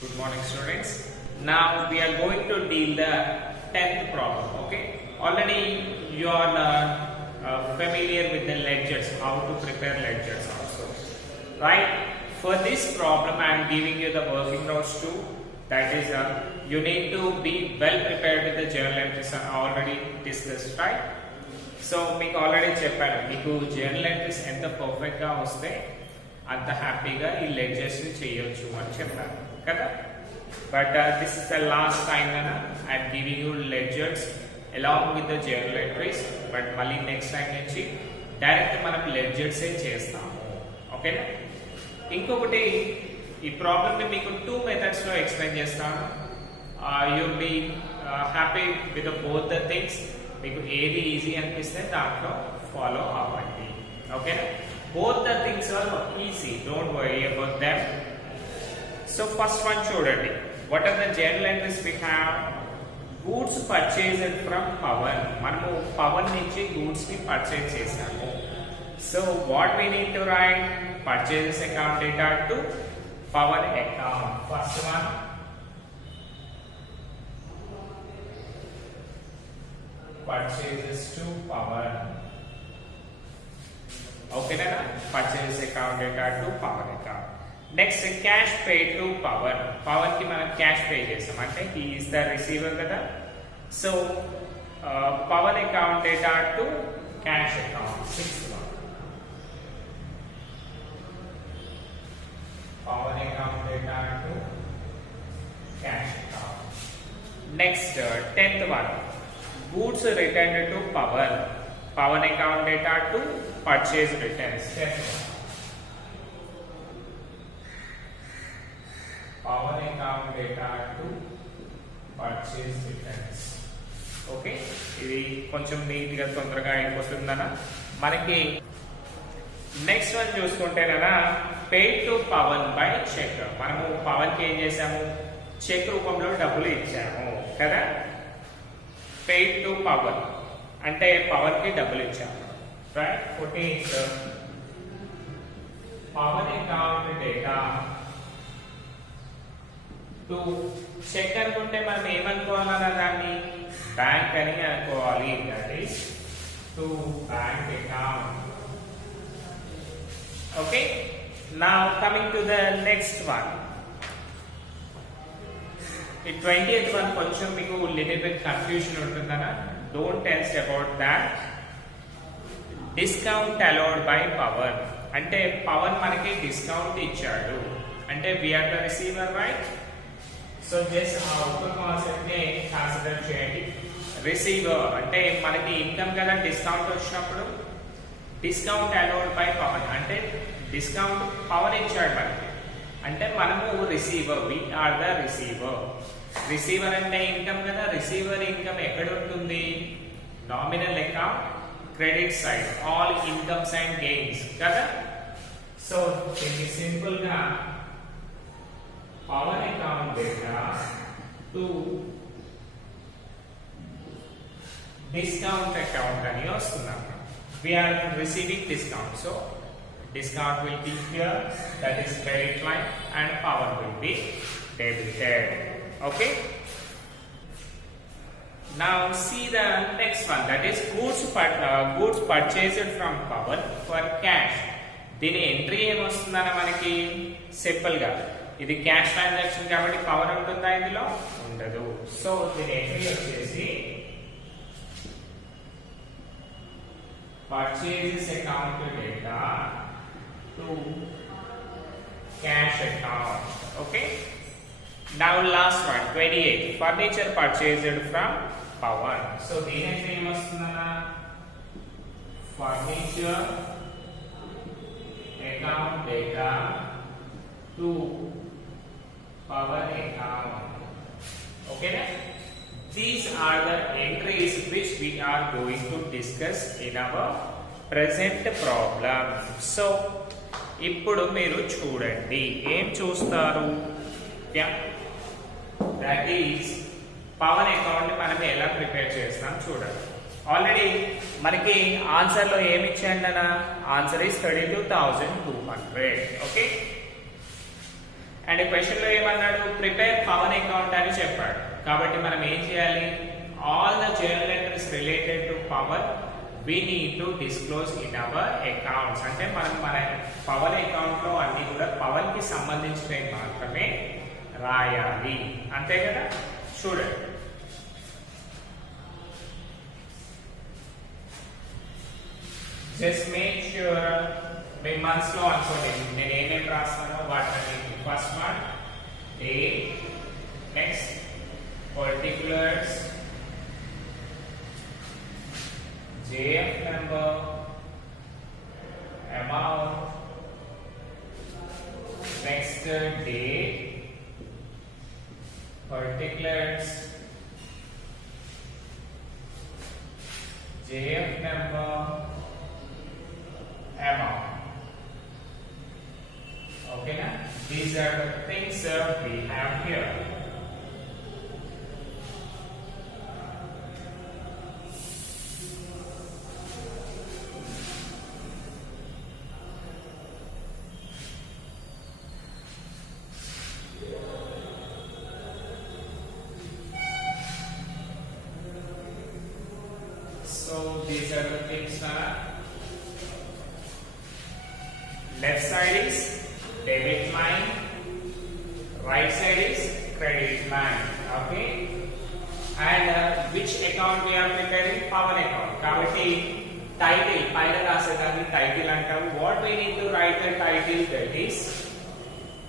Good morning, students. Now we are going to deal the 10th problem. Okay. Already you are familiar with the ledgers, how to prepare ledgers also, right? For this problem, I am giving you the working notes too. That is, you need to be well prepared with the journal entries. Already discussed, right? So మీకు ఆల్రెడీ చెప్పాను, మీకు journal entries ఎంత పర్ఫెక్ట్ గా వస్తే అంత హ్యాపీగా ఈ లెడ్జర్స్ ని చేయొచ్చు అని చెప్పాను కదా. But this is the last time కదా I'm giving you ledgers along with the journal entries. But మళ్ళీ నెక్స్ట్ టైం నుంచి డైరెక్ట్ మనం లెడ్జర్స్ చేస్తాము, ఓకేనా. ఇంకొకటి, ఈ ప్రాబ్లమ్ ని మీకు 2 మెథడ్స్ లో ఎక్స్ప్లెయిన్ చేస్తాను. You'll be happy with both the things. మీకు ఏది ఈజీ అనిపిస్తే దాంట్లో ఫాలో అవ్వండి, ఓకేనా. Both the things are easy, don't worry about them. So first one చూడండి, what are the journal entries we have. Goods purchased from Pavan. మనము పవన్ నుంచి goods ని పర్చేజ్ చేసాము. So what we need to write, purchases account data to Pavan account. First one, purchases to power. Okay na, purchases account data to power account. Next, cash paid to power. Power ki mana cash pay chesam ante he is the receiver kada. So power account data to cash account. 6th one, power account data to cash account. Next, 10th one, goods returned to power. Power account data to purchase returns. Power account data to purchase returns. Okay, ఇది కొంచెం neat గా తొందరగా అయిపోతుందనా మనకి. Next one చూసుకుంటేనా, paid to Pawan by cheque. మనము పవన్ కి ఏం చేసాము, చెక్ రూపంలో డబ్బులు ఇచ్చాము కదా. paid to power అంటే పవర్ కి డబ్బులు ఇచ్చాము, right. 14th, power account data to cheque అనుకుంటే మనం ఏమనుకోవాలన్నా దాన్ని బ్యాంక్ అని అనుకోవాలి. That is to bank account. Okay, now coming to the next one. ఈ 20th వన్ కొంచెం మీకు లిటిల్ బిట్ కన్ఫ్యూజన్ ఉంటుందనా, don't tensed about that. Discount allowed by power అంటే పవర్ మనకి డిస్కౌంట్ ఇచ్చాడు అంటే we are the receiver, right. So just ఆ ఒక్క కాన్సెప్ట్ ని కన్సిడర్ చేయండి. రిసీవర్ అంటే మనకి ఇన్కమ్ కదా, డిస్కౌంట్ వచ్చినప్పుడు డిస్కౌంట్ అలౌడ్ బై పవర్ అంటే డిస్కౌంట్ పవర్ ఇచ్చాడు మనకి, అంటే మనము receiver, we are the receiver. Receiver అంటే ఇన్కమ్ కదా, రిసీవర్ ఇన్కమ్ ఎక్కడ ఉంటుంది, nominal account credit side, all incomes and gains కదా. సో ఇది సింపుల్ గా power account data to discount account అని వస్తున్నాం. We're receiving discount, so discount will be here, that is credit line, and power will be debited. Okay, now see the next one, that is goods purchased from power for cash. దీని ఎంట్రీ ఏమొస్తుందన్న మనకి సింపుల్ గా ఇది cash transaction కాబట్టి పవర్ ఉంటుందా, ఇందులో ఉండదు. సో దీని ఎంట్రీ వచ్చేసి purchases account data to cash account. Okay, now last one, 28, furniture purchased from power. So దీని ఏం వస్తుందన్నా, furniture account data to power account. Okay, these are the entries which we are going to discuss in our present problem. So ఇప్పుడు మీరు చూడండి, ఏం చూస్తారు, that is power account మనం ఎలా ప్రిపేర్ చేస్తాం చూడండి. ఆల్రెడీ మనకి ఆన్సర్ లో ఏమి ఇచ్చాడనా, answer is 32,200. Okay, and question లో ఏమన్నాడు, ప్రిపేర్ పవన్ అకౌంట్ అని చెప్పాడు. కాబట్టి మనం ఏం చేయాలి, all the journal entries related to power we need to disclose in our accounts. అంటే మనం మన పవర్ అకౌంట్ లో అన్ని కూడా పవర్ కి సంబంధించినవి మాత్రమే రాయాలి, అంతే కదా. చూడండి, జస్ట్ మేక్ ష్యూర్ మీ మనసులో అనుకోండి నేను ఏమేమి రాస్తానో వాటిని. First one A, next particulars, JF number, amount, next date, particulars, JF number, amount. Okay, na? These are the things we have here. So these are the things now. Left side is debit line, right side is credit line. Okay, and which account we are preparing? Power account. Kabatti title paina rasedani title antaru. What we need to write the title, that is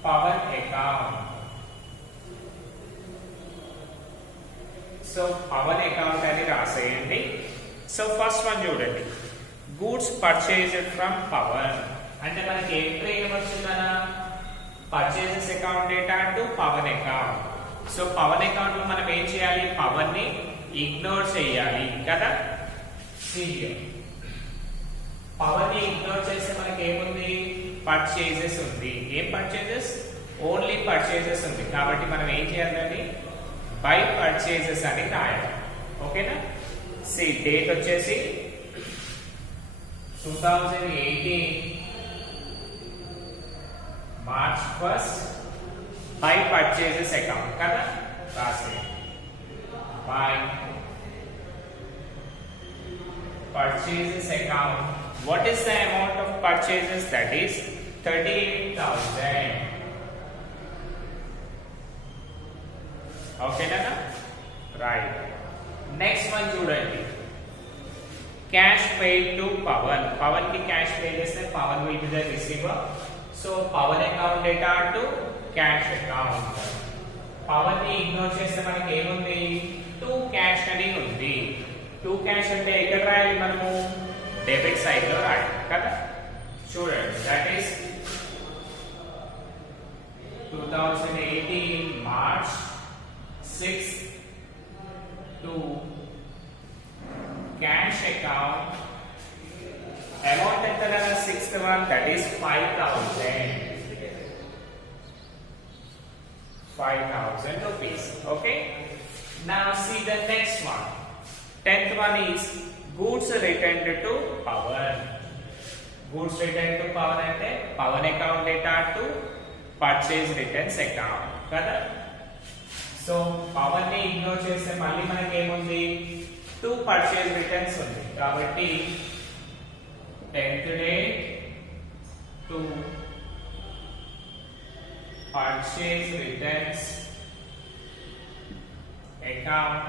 power account. So power account ani raseyandi. So first one చూడండి, goods purchased from Pavan. అంటే మనకి entry ఏమొచ్చిందనా, purchases account data to Pavan account. So Pawan account లో మనం ఏం చేయాలి, పవన్ ని ఇగ్నోర్ చేయాలి కదా. పవన్ ని ఇగ్నోర్ చేస్తే మనకి ఏముంది, పర్చేజెస్ ఉంది. ఏం పర్చేజెస్, ఓన్లీ పర్చేజెస్ ఉంది. కాబట్టి మనం ఏం చేయాలి, బై పర్చేజెస్ అని రాయాలి. ఓకేనా. సి డేట్ వచ్చేసి 2018 మార్చ్ 1 బై పర్చేజెస్ అకౌంట్ కదా రాసి, by purchases account. What is the amount of purchases, that is 38,000. ఓకేనా, రైట్. నెక్స్ట్ వన్ చూడండి, cash paid to Pawan. Pawan కి క్యాష్ పే చేస్తే Pawan will be the receiver. So Pawan account data to cash account. Pawan ని ignore చేస్తే మనకి ఏముంది, టు క్యాష్ అని ఉంది. టు క్యాష్ అంటే ఎక్కడ రాయాలి మనము, డెబిట్ సైడ్ లో రాయాలి కదా. చూడండి, దట్ ఈస్ 2018 మార్చ్ 6 to cash account. Amount at the 6th one, that is 5,000. 5,000 rupees. Okay. Now see the next one. 10th one is goods returned to Pawan. Goods returned to Pawan ante Pawan account data to purchase returns account. Kada. So power ని ignore చేస్తే మళ్ళీ మనకి ఏముంది, 2 purchase returns ఉంది. కాబట్టి 10th date to purchase returns account.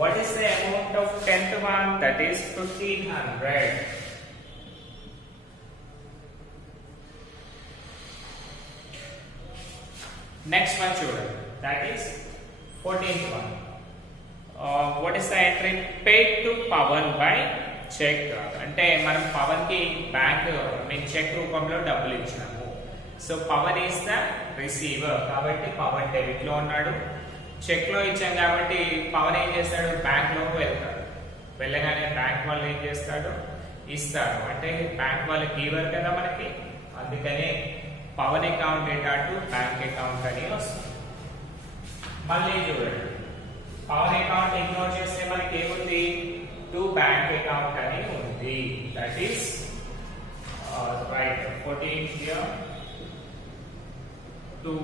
What is the amount of 10th one, that is 1,500. Next one చూడండి, that is 14th one. What is the entry, paid to Pawan by check. అంటే మనం పవన్ కి bank check రూపంలో డబ్బులు ఇచ్చినాము. So Pawan is the receiver, కాబట్టి పవన్ డెబిట్ లో ఉన్నాడు. చెక్ లో ఇచ్చాం కాబట్టి పవన్ ఏం చేస్తాడు, బ్యాంక్ లోకి వెళ్తాడు. వెళ్ళగానే బ్యాంక్ వాళ్ళు ఏం చేస్తాడు, ఇస్తాడు. అంటే బ్యాంక్ వాళ్ళు గివర్ కదా మనకి, అందుకనే Pawan account data to bank account అని వస్తుంది. మళ్ళీ చూడండి, పవన్ అకౌంట్ ఇగ్నోర్ చేస్తే మనకి ఏముంది, టు బ్యాంక్ అకౌంట్ అని ఉంది. That is right 14 here. to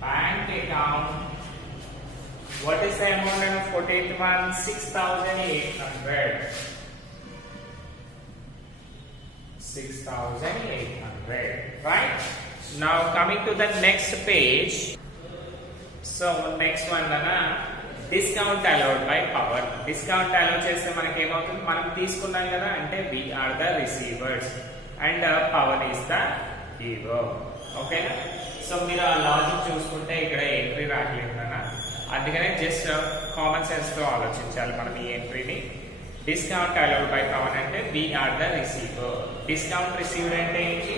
bank account. What is the amount of 14th one? 6,800. 6,800. Right? Now coming to the next page. So next one Lana, discount allowed by power. Discount allow చేస్తే మనకి ఏమవుతుంది? మనం తీసుకున్నాం కదా, అంటే we are the receivers and power is the giver. ఓకేనా? సో మీరు ఆ లాజిక్ చూసుకుంటే ఇక్కడ ఎంట్రీ రాయలేదు కదా, అందుకనే జస్ట్ కామన్ సెన్స్ తో ఆలోచించాలి మనం ఈ ఎంట్రీని. డిస్కౌంట్ అలౌడ్ బై పవర్ అంటే we are the receiver. Discount received అంటే ఏంటి?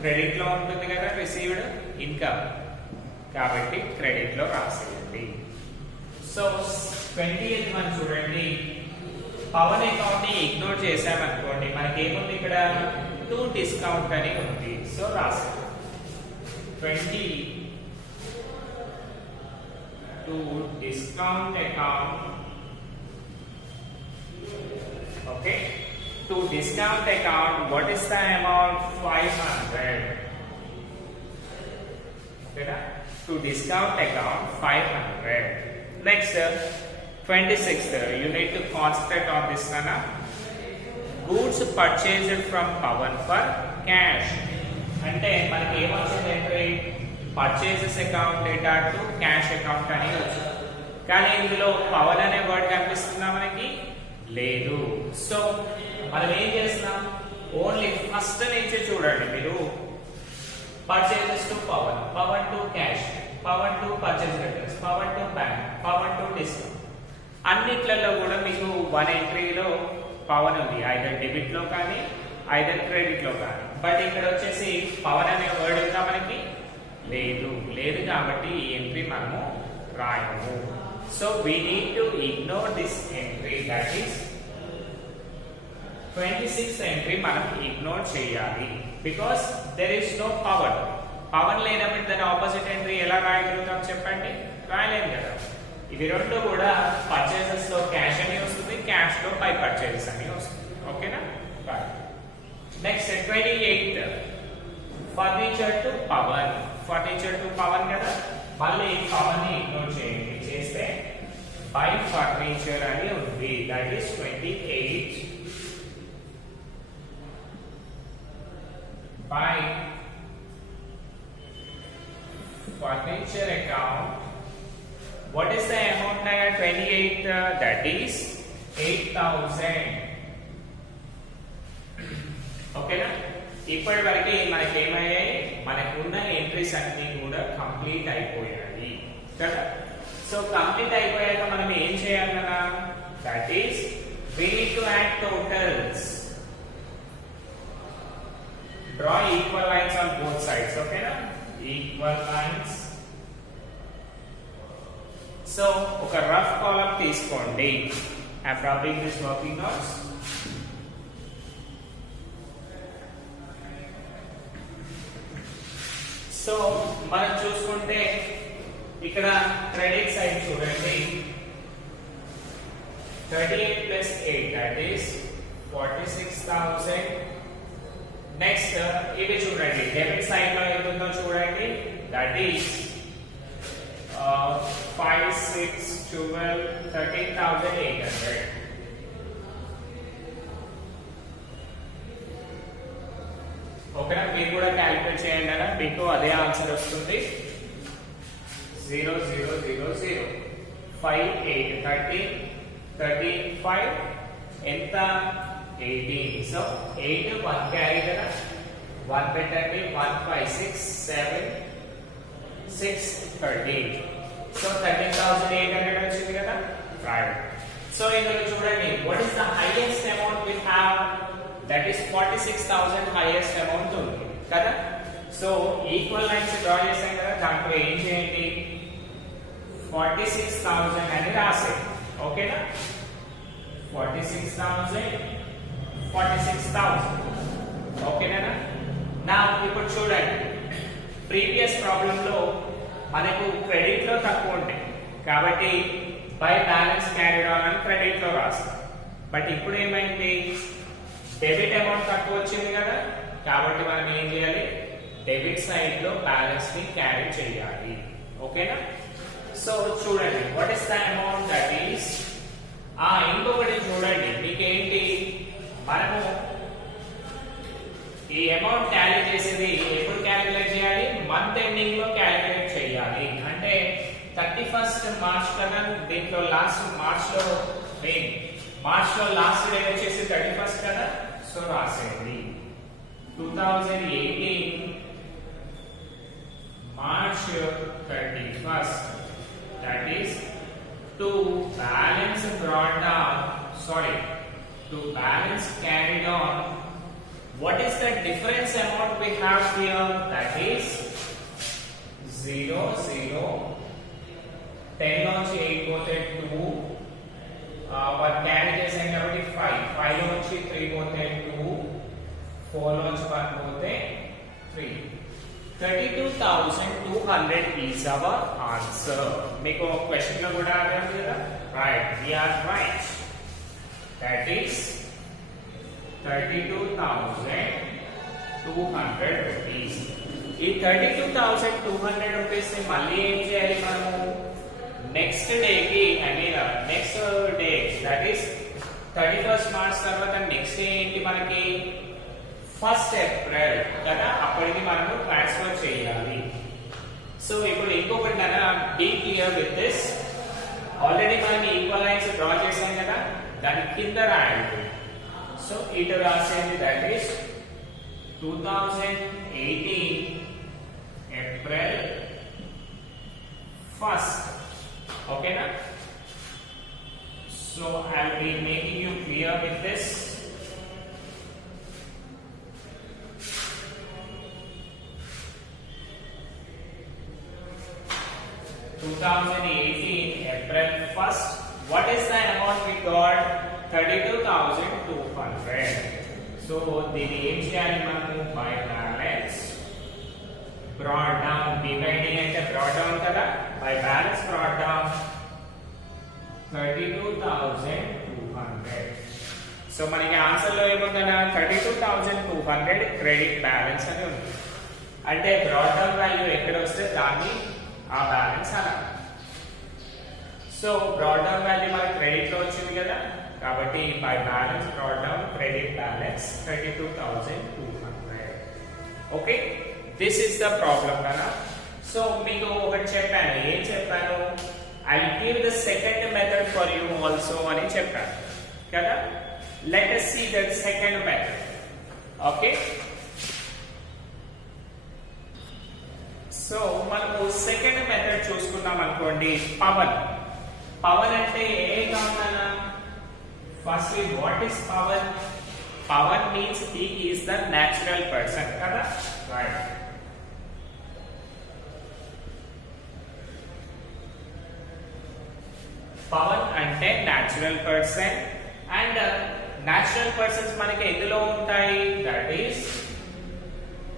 క్రెడిట్ లో ఉంటుంది కదా రిసీవ్డ్ ఇన్కమ్, కాబట్టి క్రెడిట్ లో రాసేయండి. సో 20th వన్ చూడండి, పవర్ అకౌంట్ ని ఇగ్నోర్ చేసామనుకోండి, మనకి ఏముంది ఇక్కడ? టు డిస్కౌంట్ అని ఉంది. సో రాసాం 20 to discount account. Okay, to discount account, what is the amount? 500. Okay, to discount account 500. Next 26th, you need to concentrate on this Nana. Goods purchased from Pawan for cash. అంటే మనకి ఏమొచ్చిందంటే purchases account data to cash account అని వచ్చింది, కానీ ఇందులో పవన్ అనే వర్డ్ కనిపిస్తుందా మనకి? లేదు. సో మనం ఏం చేస్తున్నాం? ఓన్లీ ఫస్ట్ నుంచి చూడండి మీరు, purchases to Pawan, Pawan to cash, Pawan to purchase letters, Pawan to bank, Pawan to discount, అన్నిట్లలో కూడా మీకు వన్ ఎంట్రీలో పవన్ ఉంది, ఐదర్ డెబిట్ లో కానీ ఐదర్ క్రెడిట్ లో కానీ. బట్ ఇక్కడ వచ్చేసి పవన్ అనే వర్డ్ ఉందా మనకి? లేదు కాబట్టి ఈ ఎంట్రీ మనము రాయము. సో we need to ignore this entry, that is 26th entry మనం ఇగ్నోర్ చేయాలి, because there is no power. Pavan లేనప్పుడు దాని ఆపోజిట్ ఎంట్రీ ఎలా రాయగలుగుతాం చెప్పండి? రాయలేము కదా. ఇవి రెండు కూడా పర్చేసెస్ లో క్యాష్ అని వస్తుంది, క్యాష్ లో బై పర్చేసెస్ అని వస్తుంది. ఓకేనా? Next 28th, furniture to Pawan. Furniture to Pawan కదా, మళ్ళీ పవన్ ని ఇగ్నోర్ చేయండి, చేస్తే బై ఫర్నిచర్ అని ఉంది, that is 28 by furniture account. What is the amount now? 28, that is 8,000. ఓకేనా? ఇప్పటి వరకు మనకి ఏమయ్యాయి? మనకున్న ఎంట్రీస్ అన్ని కూడా కంప్లీట్ అయిపోయాయి కదా. సో కంప్లీట్ అయిపోయాక మనం ఏం చేయాలన్నా, that is we need to add totals. Draw equal lines on both sides. ఓకేనా? Equal lines. సో ఒక రఫ్ కాలమ్ తీసుకోండి. I'm rubbing this working notes. So మనం చూసుకుంటే ఇక్కడ క్రెడిట్ సైడ్ చూడండి, 38 plus 8, that is 46,000. నెక్స్ట్ ఇది చూడండి, డెబిట్ సైడ్ లో ఎంత ఉందో చూడండి, దట్ ఈస్ 5, 6, 12, 13,800. ఓకేనా? మీరు కూడా క్యాలిక్యులేట్ చేయండి అన్న, మీకు అదే ఆన్సర్ వస్తుంది. 0, 0, 0, 0, 5, 8, 13, 13, 5 ఎంత? 18. సో 8 1 క్యారీ కదా, 1 పెట్టండి, 1, 5, 6, 7, 6, 13. సో 13,800 వచ్చింది కదా, రైట్. సో ఇందులో చూడండి, what is the highest amount we have? That is 46,000 highest amount ఉంది కదా. సో ఈక్వల్ లైన్స్ డ్రా చేసాం కదా, దాంట్లో ఏం చేయండి? 46,000 అని రాసేయండి. ఓకేనా? 46,000, 46,000. ఓకేనా? నా ఇప్పుడు చూడండి, ప్రీవియస్ ప్రాబ్లం లో మనకు క్రెడిట్ లో తక్కువ ఉంటాయి కాబట్టి బై బ్యాలెన్స్ క్యారీడ్ ఆన్ అని క్రెడిట్ లో రాస్తాం. బట్ ఇప్పుడు ఏమైంది? డెబిట్ అమౌంట్ తక్కువ వచ్చింది కదా, కాబట్టి మనం ఏం చేయాలి? డెబిట్ సైడ్ లో బ్యాలెన్స్ ని క్యారీ చేయాలి. ఓకేనా? సో చూడండి, what is the amount that is ఇంకొకటి చూడండి, మీకేంటి మనము ఈ అమౌంట్ క్యారీ చేసేది ఎప్పుడు క్యాలిక్యులేట్ చేయాలి? మంత్ ఎండింగ్ లో క్యాలిక్యులేట్ చేయాలి. అంటే 31st మార్చ్ కన్నా దీంట్లో లాస్ట్ మార్చ్ లో లాస్ట్ డే వచ్చేసి 31st కదా. సో రాసేది 2018 March 31st, that is to balance brought down, to balance carried on. What is the difference amount we have here? That is 0 0 10 నుంచి 8 పోతే 2 1 క్యారీ చేసాం కాబట్టి 5 నుంచి 3 పోతే 2 4 నుంచి 1 పోతే 3 32,200 is our answer. మీకు క్వశ్చన్ లో కూడా అర్థం కదా? Right, we are right. That is 32,200 rupees. ఈ 32,200 rupees ని మళ్ళీ ఏం చేయాలి మనము? నెక్స్ట్ డే కి next day that is 31st March తర్వాత నెక్స్ట్ డే ఏంటి మనకి? 1st ఏప్రిల్ కదా, అప్పటికి మనము ట్రాన్స్ఫర్ చేయాలి. సో ఇప్పుడు ఇంకొకటి be clear with this. Already మనం ఈక్వలైన్స్ డ్రా చేసాం కదా, దాని కింద రాయండి. సో ఇటు రాసేది దట్ ఈస్ 2018 ఏప్రిల్ 1st. ఓకేనా? So I will be making you clear with this. 2018 April 1st. What is the amount we got? 32,200. So దీన్ని ఏం చేయాలి మనము? By balance brought down. Dividing అంటే బ్రాట్ డౌన్ కదా, బై బ్యాలెన్స్ బ్రాట్ డౌన్ 32,200. సో మనకి answer లో ఏముందన్నా 32,200 క్రెడిట్ బ్యాలెన్స్ అని ఉంది. అంటే బ్రాట్ డౌన్ వాల్యూ ఎక్కడ వస్తే దాన్ని ఆ బ్యాలెన్స్ అనాలి. సో బ్రాట్ డౌన్ వాల్యూ మనకి క్రెడిట్ లో వచ్చింది కదా, కాబట్టి by balance brought down credit balance 32,200. Okay, this is the problem కదా. సో మీకు ఒకటి చెప్పాను, ఏం చెప్పాను? I will give the second method for you also అని చెప్పాను కదా. Let us see the second method. Okay, so మనము సెకండ్ మెథడ్ చూసుకున్నాం అనుకోండి. పవన్ అంటే ఏ కావాలన్నా? First what is Pawan? Pawan means he is the natural person కదా, రైట్. పవన్ అంటే natural person. And natural persons మనకి ఎందులో ఉంటాయి? That is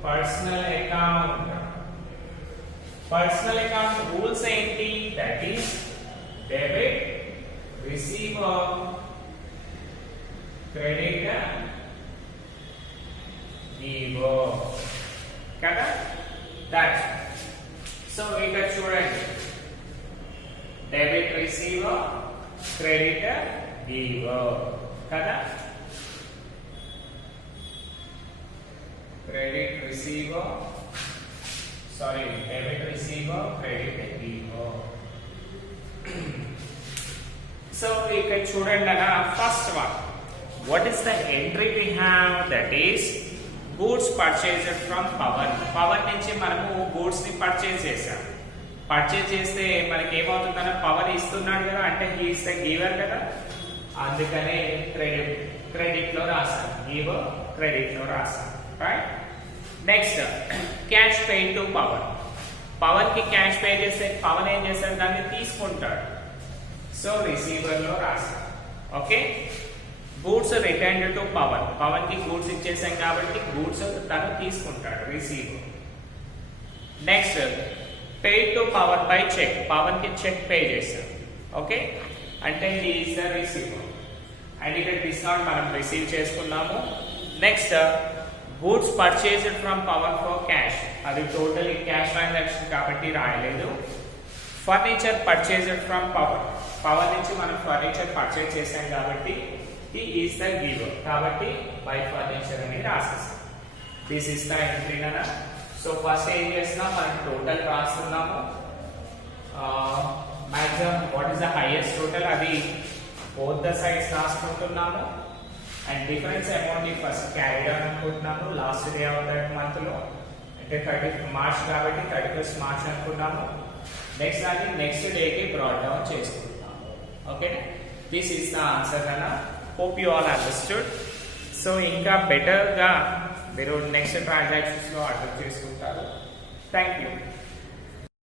personal account. Personal account rules ఏంటి? That is debit, receiver, creditor, giver కదా. దట్ సో ఇక్కడ చూడండి, డెబిట్, రిసీవర్, క్రెడిటర్, గివర్ కదా. Credit receiver, debit receiver, credit giver. So you can చూడండి అన్న, first one, what is the entry we have? That is goods purchased from Pawan నుంచి మనము గూడ్స్ ని పర్చేజ్ చేసాం. పర్చేజ్ చేస్తే మనకి ఏమవుతుందన్న, పవన్ ఇస్తున్నాడు కదా, అంటే హీ ఇస్ ద గివర్ కదా, అందుకనే క్రెడిట్ లో రాసాం, గివర్ క్రెడిట్ లో రాసాం, right. Next cash pay to Pawan కి క్యాష్ పే చేస్తే పవన్ ఏం చేస్తాడు? దాన్ని తీసుకుంటాడు, సో రిసీవర్ లో రాసాం. Okay, goods return to Pawan కి గూడ్స్ ఇచ్చేసాం కాబట్టి గూడ్స్ తను తీసుకుంటాడు, receiver. Next pay to Pawan by cheque, Pawan కి చెక్ పే చేస్తాం. ఓకే, అంటే he is the receiver. And ఇక్కడ డిస్కౌంట్ మనం రిసీవ్ చేసుకున్నాము. Next goods purchased from Pawan for cash, అది టోటలీ క్యాష్ ట్రాన్సాక్షన్ కాబట్టి రాయలేదు. Furniture purchased from power, power నుంచి మనం ఫర్నిచర్ పర్చేజ్ చేసాం కాబట్టి he is the giver కాబట్టి బై ఫర్నిచర్ అని రాసేసాం. దిస్ ఇస్ ద ఎంట్రీ నాన్న. సో ఫస్ట్ ఏం చేస్తున్నాం, మనం టోటల్ రాస్తున్నాము. Maximum what is the highest total అది బోత్ ద సైడ్స్ రాసుకుంటున్నాము. అండ్ డిఫరెన్స్ అమౌంట్ ని ఫస్ట్ క్యారీ డౌన్ అనుకుంటున్నాము. Last day of that month లో అంటే 30 మార్చ్ కాబట్టి 31st మార్చ్ అనుకున్నాము. నెక్స్ట్ దాన్ని నెక్స్ట్ డే కి బ్రాట్ డౌన్ చేసుకుంటాము. Okay, this is the answer అన్న. Hope you all understood. So ఇంకా బెటర్ గా మీరు నెక్స్ట్ ట్రాన్సాక్షన్స్ లో అర్థం చేసుకుంటారు. Thank you.